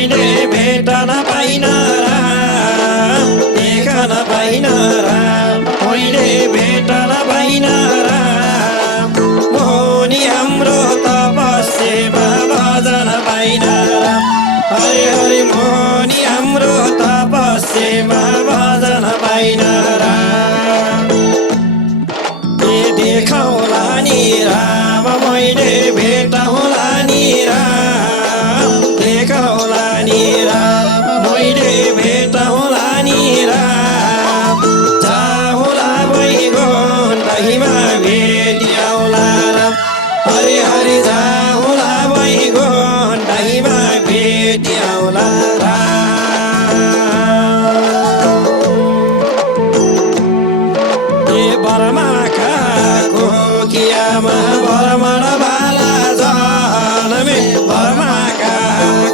मैले भेट्न पाइन राम देख्न पाइन राम मैले भेट्न पाइन राम मोहनी हाम्रो तपस्यामा भजन पाइन राम हरि हरि मोहनी हाम्रो तपस्यामा भजन पाइन राम देखौला नि राम मैले भेटौला नि राम देखौला नि राम मैले भेटौला नि राम जाहुला वैकुण्ठमा भेटिऔला राम हरि हरि जाहुला वैकुण्ठमा भेटिऔला राम बर्माका कोकियामा बर्मण बाला जनमे बर्माका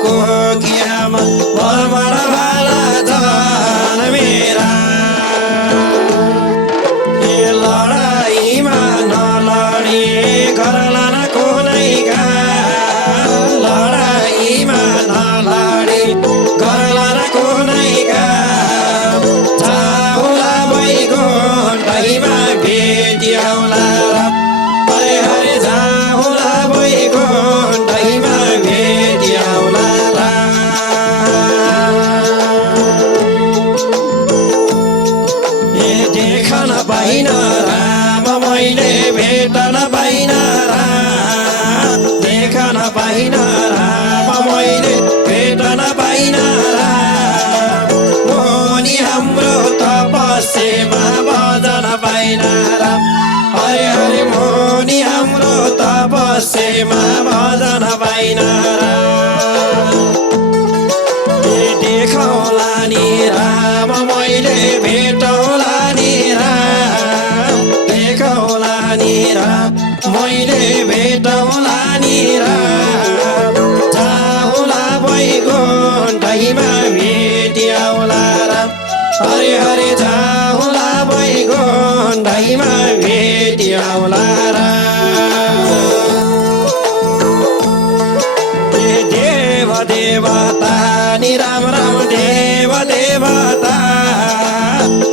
कोकियामा बर्मण बाला जनमे लडाईँमा नलडी गर्ला न कुनैका लडाईँमा नलडी गर्ला न कुनैका जाहुला वैकुण्ठमा भेटिऔला राम हरि हरि जाहुला वैकुण्ठमा भेटिऔला राम देख्न पाइन राम मैले भेट्न पाइन राम देख्न पाइन राम मैले भेट्न पाइन राम मोहनी हाम्रो तपस्यामा भजन पाइन राम हरि हरि मोहनी हाम्रो तपस्यामा भजन पाइन राम देखौला नि राम मैले भेटौला नि राम देखौला नि राम मैले भेटौला नि राम जाहुला वैकुण्ठमा भेटिऔला राम हरि हरि जाहुला वैकुण्ठमा भेटिऔला राम देव देवता नि राम राम देव देवता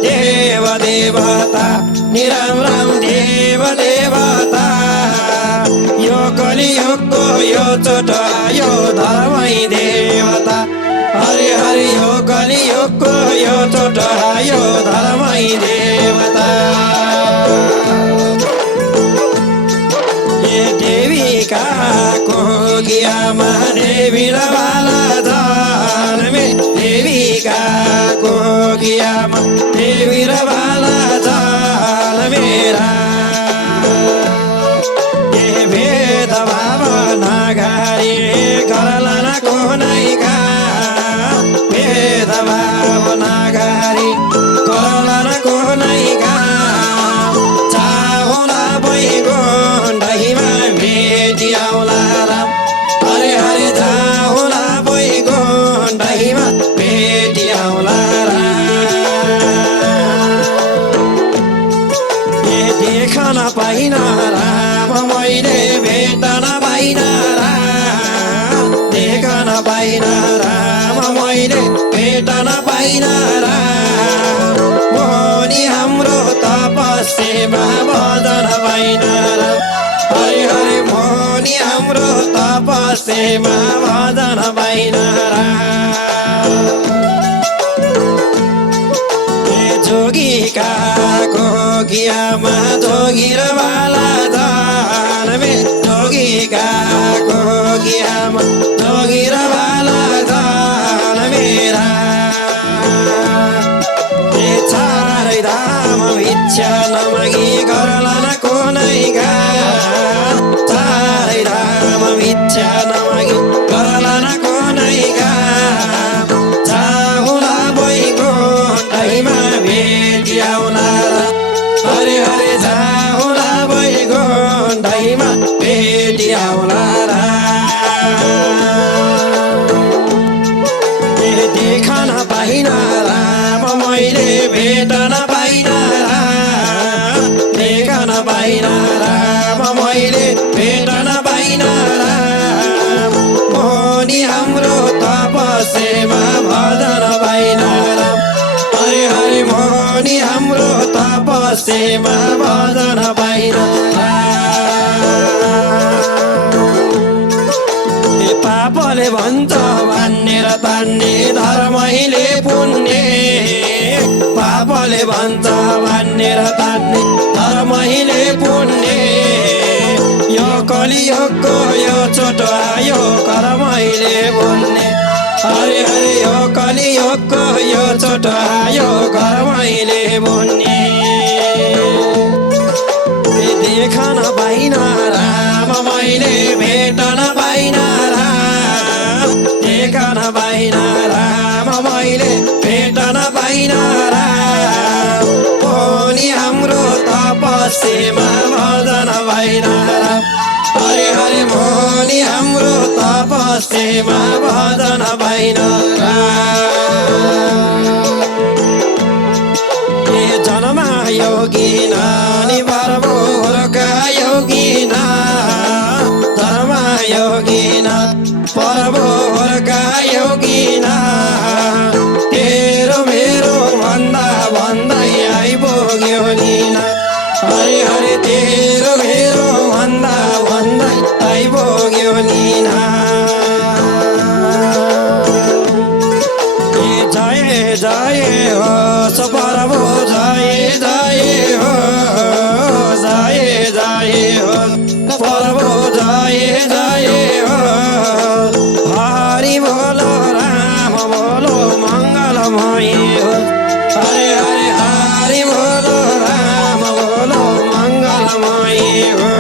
देव देवता नि राम राम देव देवता यो कलियुगको यो छोटो यो धर्मै देवता हरि हरि यो कलियुगको यो छोटो यो धर्मै देवता देवीका कोकियामा देवी र बाला जनमे देवीका कोकियामा देवी र बाला जनमे भेदभाव नगरी गर्ला न कुनैका भेदभाव नगरी गर्ला न कुनैका जाहुला वैकुण्ठमा भेटिऔला राम हरि हरि जाहुला वैकुण्ठमा भेटिऔला राम देख्न पाइन राम मैले भेट्न पाइन राम देख्न पाइन राम मैले भेट्न पाइन राम मोहनी हाम्रो तपस्यामा भजन पाइन राम हरि हरि मोहनी हाम्रो तपस्यामा भजन पाइन राम जोगीका कोकियामा जोगी र बाला जनमे जोगीका कोकियामा जोगी र बाला जनमे चारै धाम इच्छा नमागी गर्ला न कुनैका चारै धाम इच्छा नमागी गर्ला न कुनैका जाहुला वैकुण्ठमा भेटिऔला हरि हरि जाहुला वैकुण्ठमा भेटिऔला देख्न पाइन राम मैले भेट्न पाइन राम तपस्यमा भजन पाइन पापले भन्छ भन्ने र तान्ने धर्मैले पुण्य पापले भन्छ भन्ने र तान्ने धर्मैले पुण्य यो कलियुगको यो छोटो आयो कर्मैले बोल्ने हरे हरे यो कलियुगको यो छोटो आयो कर्मैले बोल्ने देखन पाइन राम मैले भेटन पाइन राम देखन पाइन राम मैले भेटन पाइन राम पनि हाम्रो तपस्यमा भजन पाइन राम हरे हरे मोनी हाम्रो तपस्यमा भजन पाइन राम जनमा योगी नानी परमोरका योगिना धर्म योगिना परमोरका योगिना तेरो मेरो भन्दा भन्दै आइपुग्यो लीना हरे हरे तेरो मेरो भन्दा भन्दै आइपुग्यो लीना जय जय हो सपरबो जय जय हो जय जय हो परबो जय जय हो हरि बोलो राम बोलो मङ्गलमय हो हरे हरे हरि बोलो राम बोलो मङ्गलमय हो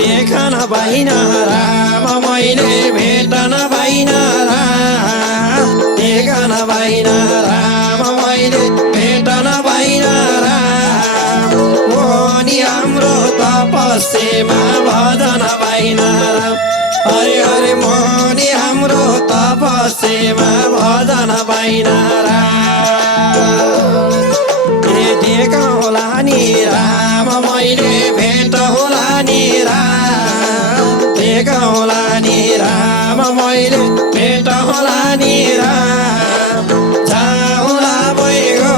देखन पाइन राम मैले भेटन पाइन राम देखन पाइन राम मैले भेटन पाइन राम मोनी हाम्रो तपस्यमा भजन पाइन राम हरे हरे मोनी हाम्रो तपस्यमा भजन पाइन राम देखौला नि राम मैले भेट होला नि राम देखौला नि राम मैले भेट होला नि राम जाउँला बैगो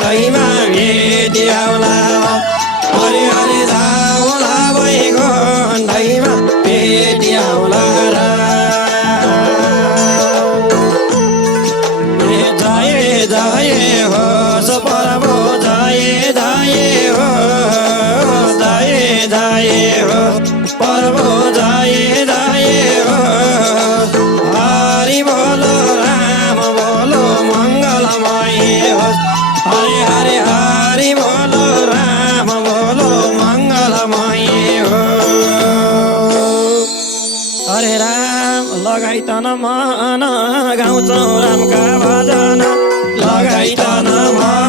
नैमा भेटिआउला हरे हरे जाउँला बैगो नैमा भेटिआउला जय जय हो परबो जय जय हो जय जय हो परबो जय जय हो हरि बोलो राम बोलो मङ्गलमय हो हरे हरे हरि बोलो राम बोलो मङ्गलमय हो हरे राम लगाइतन मन गाउँछौ रामका भजन लगाइतन मन